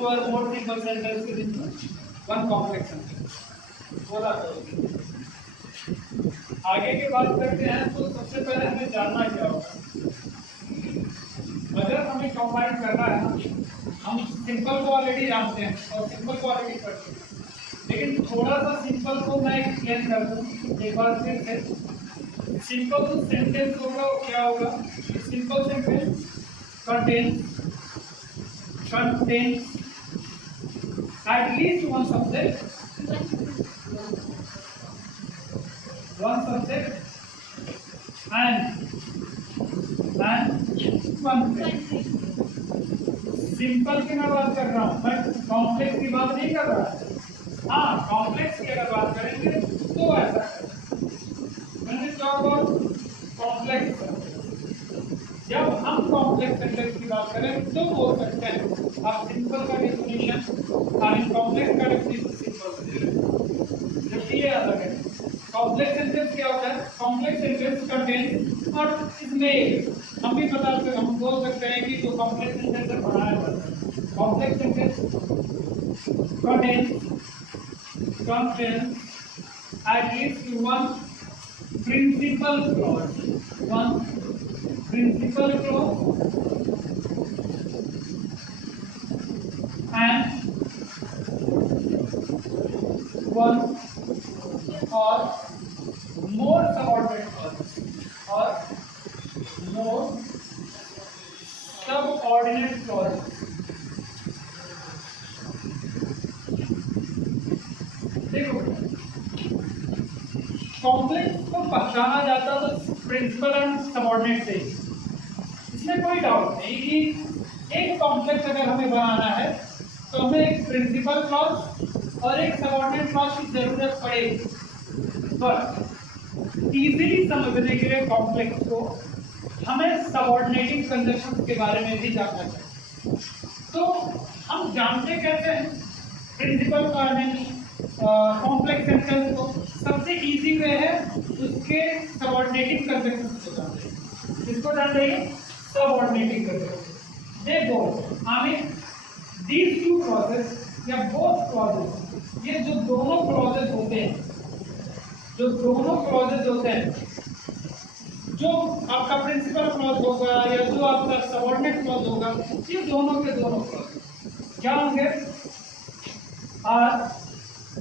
To और more simple sentences into one complex sentence. बोला तो आगे की बात करते हैं तो सबसे पहले हमें जानना क्या होगा, अगर हमें कंबाइन करना है ना, हम सिंपल को ऑलरेडी जानते हैं और सिंपल को ऑलरेडी करते हैं, लेकिन थोड़ा सा सिंपल को मैं एक्सप्लेन कर दूं एक बार फिर से। सिंपल सेंटेंस होगा क्या होगा, simple sentence contains at least one subject and one predicate। Simple की मैं बात कर रहा हूँ, मैं कॉम्प्लेक्स की बात नहीं कर रहा। हाँ, कॉम्प्लेक्स की अगर बात करेंगे तो ऐसा मैंने कॉम्प्लेक्स, जब हम कॉम्प्लेक्स सेंटेंस की बात करें तो बोल सकते हैं आप सिंपल का डेफिनेशन और कॉम्प्लेक्स का डेफिनेशन सिंपल से दे रहे हैं, जबकि ये अलग है। कॉम्प्लेक्स सेंटेंस क्या होता है, कॉम्प्लेक्स सेंटेंस कंटेन्स और इसमें हम भी बता सकते, हम बोल सकते हैं कि जो कॉम्प्लेक्स सेंटेंस बनाया जाता है, complex sentence contains at least one principal clause and one or more subordinate clauses or more subordinate clauses। देखो, कॉम्प्लेक्स को पहचाना जाता है तो प्रिंसिपल एंड सबऑर्डिनेट से, इसमें कोई डाउट नहीं कि एक कॉम्प्लेक्स अगर हमें बनाना है तो हमें एक प्रिंसिपल क्लॉज और एक सबऑर्डिनेट क्लॉज की जरूरत पड़ेगी। पर इजीली समझने के लिए कॉम्प्लेक्स को हमें सबऑर्डिनेटिंग कंजंक्शंस के बारे में भी जानना चाहिए। तो हम जानते कैसे हैं प्रिंसिपल कॉम्प्लेक्स सेंटेंस को, सबसे इजी वे है उसके सबऑर्डिनेटिंग कंजंक्शंस को जानते हैं। इसको जानते हैं subordinating conjunctions. They both, I mean these two clauses या बोथ क्लॉजेस, ये जो दोनों क्लॉजेस होते हैं, जो आपका प्रिंसिपल क्लॉज होगा या जो आपका सबऑर्डिनेट क्लॉज होगा, ये दोनों के दोनों क्लॉज क्या होंगे, are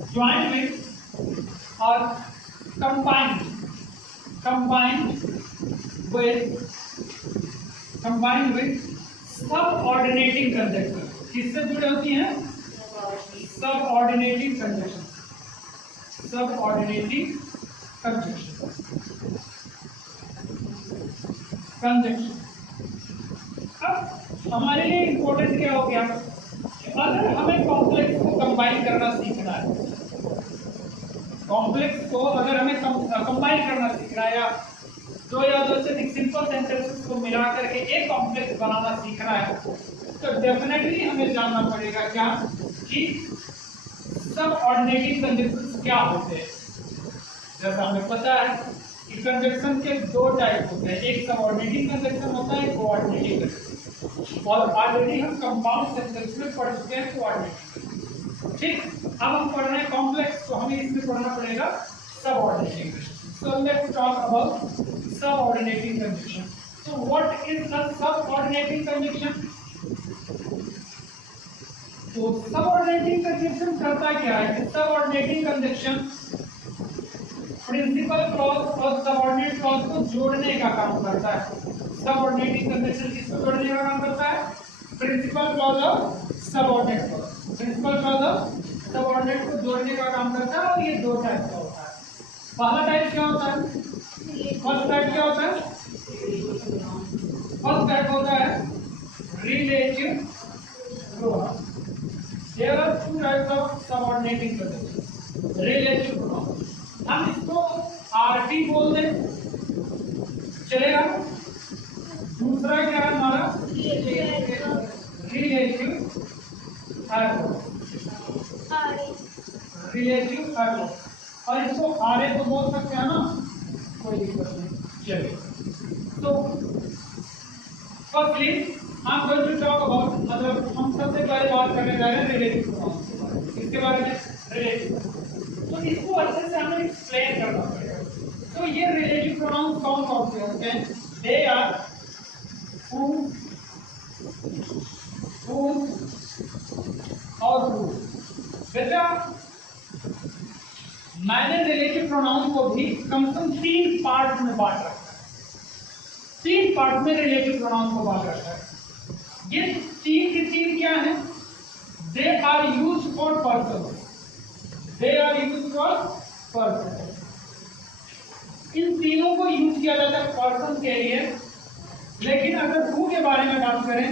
joined with or combined with subordinating conjunction। किससे जुड़े होती हैं, subordinating conjunction। अब हमारे लिए इंपॉर्टेंट क्या हो गया, अगर हमें कॉम्प्लेक्स को कंबाइन करना सीखना है, कॉम्प्लेक्स को अगर हमें कंबाइन करना सीखना है या दो या दो से अधिक सिंपल सेंटेंसेस को मिला करके एक कॉम्प्लेक्स बनाना सीखना है, तो डेफिनेटली हमें जानना पड़ेगा क्या कि सबऑर्डिनेटिंग कंजंक्शंस क्या होते हैं। जैसा हमें पता है कि कंजंक्शन के दो टाइप होते हैं, एक सबऑर्डिनेटिंग कंजंक्शन होता है, एक कोऑर्डिनेटिंग कंजंक्शन, और ऑलरेडी हम कंपाउंड सेंटेंस में पढ़ चुके हैं कोऑर्डिनेटिंग। ठीक, अब हम पढ़ रहे हैं कॉम्प्लेक्स, तो हमें इसमें पढ़ना पड़ेगा subordinating. So let's talk about subordinating conjunction. So what is the subordinating conjunction? तो सबऑर्डिनेटिंग कंजंक्शन करता क्या है, सबऑर्डिनेटिंग कंजंक्शन प्रिंसिपल क्लॉज और सबऑर्डिनेट क्लॉज को जोड़ने का काम करता है। सबऑर्डिनेटिंग कंजंक्शन किसको जोड़ने का काम करता है, प्रिंसिपल क्लॉज और सबऑर्डिनेट क्लॉज, प्रिंसिपल क्लॉज और सबऑर्डिनेट को जोड़ने का काम करता है। और ये दो टाइप का होता है। पहला टाइप क्या होता है, फर्स्ट टाइप क्या होता है, फर्स्ट टाइप होता है relative pronoun. There are two types of subordinating conjunction, relative pronoun. हम इसको आरटी बोल दें चलेगा, दूसरा क्या है हमारा रिलेटिव एडवर्ब, और इसको आर तो बोल सकते हैं ना, कोई दिक्कत नहीं। चलिए, तो firstly I'm going to talk about, मतलब हम सबसे पहले बात करने जा रहे हैं रिलेटिव प्रोनाउंस के बारे में। इसके बारे में रिलेटिव, तो इसको अच्छे से हमें एक्सप्लेन करना पड़ेगा। तो ये रिलेटिव प्रोनाउंस कौन कौन से होते हैं? दे आर, whom और who। बेटा मैंने रिलेटिव प्रोनाउन को भी कम से कम 3 पार्ट में बांट रखा है। 3 पार्ट में रिलेटिव प्रोनाउन को बांट रखा है। ये 3 की 3 क्या है? They are used for person, they are used for person. इन तीनों को यूज किया जाता है पर्सन के लिए। लेकिन अगर हु के बारे में बात करें,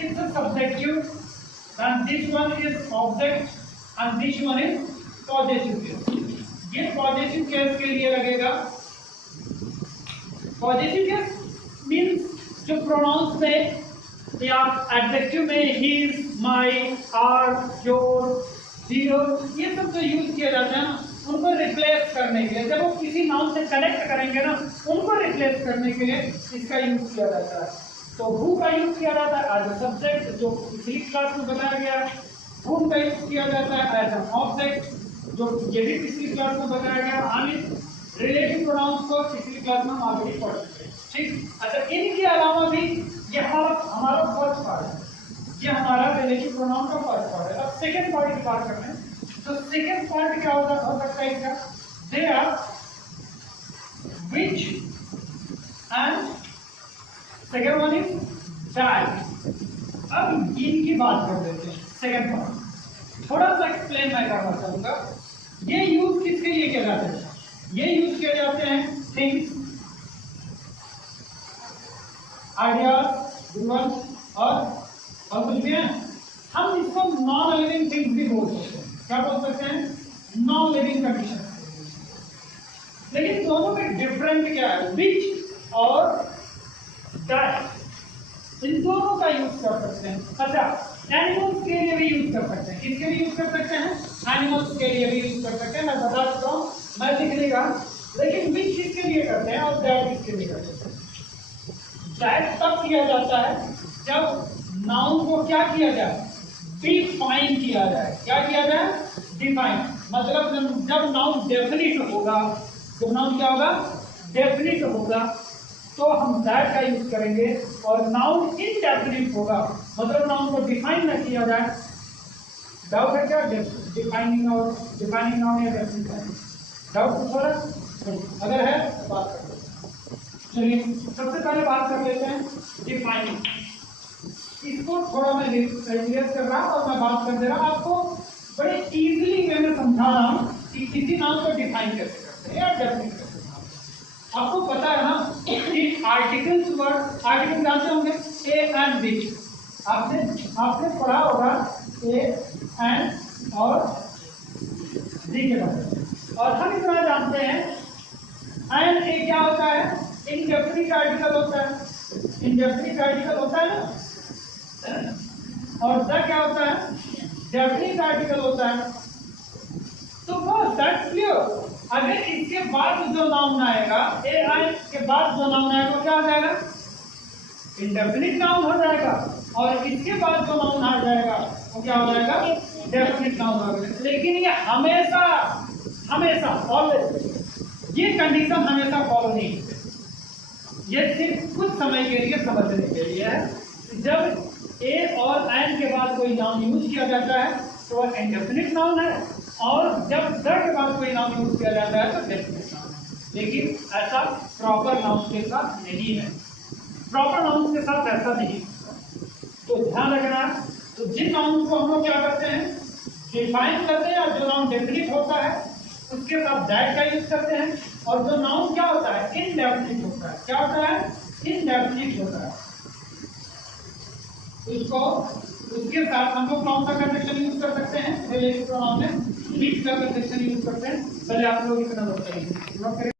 it's a subjective and this one is object and this one is possessive case. ये पॉजिटिव केस के लिए लगेगा। पॉजिटिव केस मींस जो प्रोनाउंस में या एडजेक्टिव में his, my, our, your, zero, ये सब जो यूज किया जाता है ना, उनको रिप्लेस करने के लिए, जब वो किसी नाउन से कनेक्ट करेंगे ना, उनको रिप्लेस करने के लिए इसका यूज किया जाता है। तो हु का यूज किया जाता है एज अ सब्जेक्ट, जो पिछली क्लास में बताया गया। हुम का यूज किया जाता है एज एन ऑब्जेक्ट, जो ये भी पिछली क्लास में बताया गया। आगे रिलेटिव प्रोनाउंस को पिछली क्लास में हम ऑलरेडी पढ़ चुके हैं। ठीक, अच्छा इनके अलावा भी ये हमारा फर्स्ट पार्ट है, ये हमारा रिलेटिव प्रोनाउन का फर्स्ट पार्ट है। अब सेकंड पार्ट की बात करते हैं। तो सेकंड पार्ट क्या हो सकता है इसका? They are, which and second one is that. अब इनकी बात कर लेते हैं। सेकंड पार्ट थोड़ा सा एक्सप्लेन मैं करना चाहूंगा। ये यूज किसके लिए किया जाता है? ये यूज किए जाते हैं थिंग्स, आइडियाज, और कुछ भी है। हम इसको नॉन लिविंग थिंग्स भी बोल सकते हैं। क्या बोल सकते हैं? Non living condition. लेकिन दोनों में डिफरेंट क्या है? विच और दैट, इन दोनों का यूज कर सकते हैं। अच्छा, एनिमल्स के लिए भी यूज कर सकते हैं। किसके लिए यूज कर सकते हैं? एनिमल्स के लिए भी यूज कर सकते हैं। मैं बता देता हूँ, मैं लिख लेगा। लेकिन विच किसके लिए करते हैं और दैट किसके लिए करते हैं? दैट तब किया जाता है जब नाउन को क्या किया जाए? डिफाइन किया जाए। क्या किया जाए? डिफाइन। मतलब जब नाउन डेफिनिट होगा, जब नाउन क्या होगा? डेफिनिट होगा, तो हम दैट का यूज करेंगे। और नाउन इनडेफिनिट होगा, मतलब नाउन को डिफाइन न किया जाए। डाउट है क्या? डिफाइनिंग नाउन या डेफिनिट? डाउट थोड़ा अगर है तो बात कर लो। चलिए सबसे पहले बात कर लेते हैं डिफाइनिंग। इसको थोड़ा मैं रिलेट कर रहा और मैं बात कर दे रहा, आपको बड़े इजीली वे में समझा रहा हूँ कि किसी नाम को डिफाइन कैसे करते हैं या डेफिनेट कैसे करते हैं। आपको पता है ना कि आर्टिकल्स वर्ड, आर्टिकल जानते होंगे ए एंड विच। आपने पढ़ा होगा ए एंड और डी के बारे में। और हम इतना जानते हैं एंड ए क्या होता है? इनडेफिनिट आर्टिकल होता है। इनडेफिनिट आर्टिकल होता है ना। और द क्या होता है? डेफिनिट आर्टिकल होता है। तो बस दैट्स क्लियर। अगर इसके बाद जो नाउन आएगा, ए आई के बाद जो नाउन आएगा वो क्या हो जाएगा? इनडेफिनिट नाउन हो जाएगा। और इसके बाद जो नाउन आ जाएगा वो क्या हो जाएगा? डेफिनिट नाउन हो जाएगा। लेकिन ये हमेशा ऑलवेज ये कंडीशन हमेशा फॉलो नहीं होती। ये सिर्फ कुछ समय के लिए समझने के लिए है। जब ए और एंड के बाद कोई नाउन यूज किया जाता है तो वह इंडेफिनिट नाउन है, और जब द के बाद कोई नाउन यूज किया जाता है तो डेफिनिट नाउन है। लेकिन ऐसा प्रॉपर नाउन के साथ नहीं है। प्रॉपर नाउन के साथ ऐसा नहीं, तो ध्यान रखना। तो जिन नाउन को हम लोग क्या करते हैं? डिफाइन करते हैं। और जो नाउन डेफिनिट होता है उसके साथ दैट का यूज करते हैं। और जो नाउन क्या होता है? इनडेफिनिट होता है। क्या होता है? इनडेफिनिट होता है। उसको उसके साथ हम लोग कौन सा कंजक्शन यूज कर सकते हैं? रिलेटिव प्रोनाउन में विच का कंजक्शन यूज करते हैं। पहले आप लोग इतना नोट करेंगे।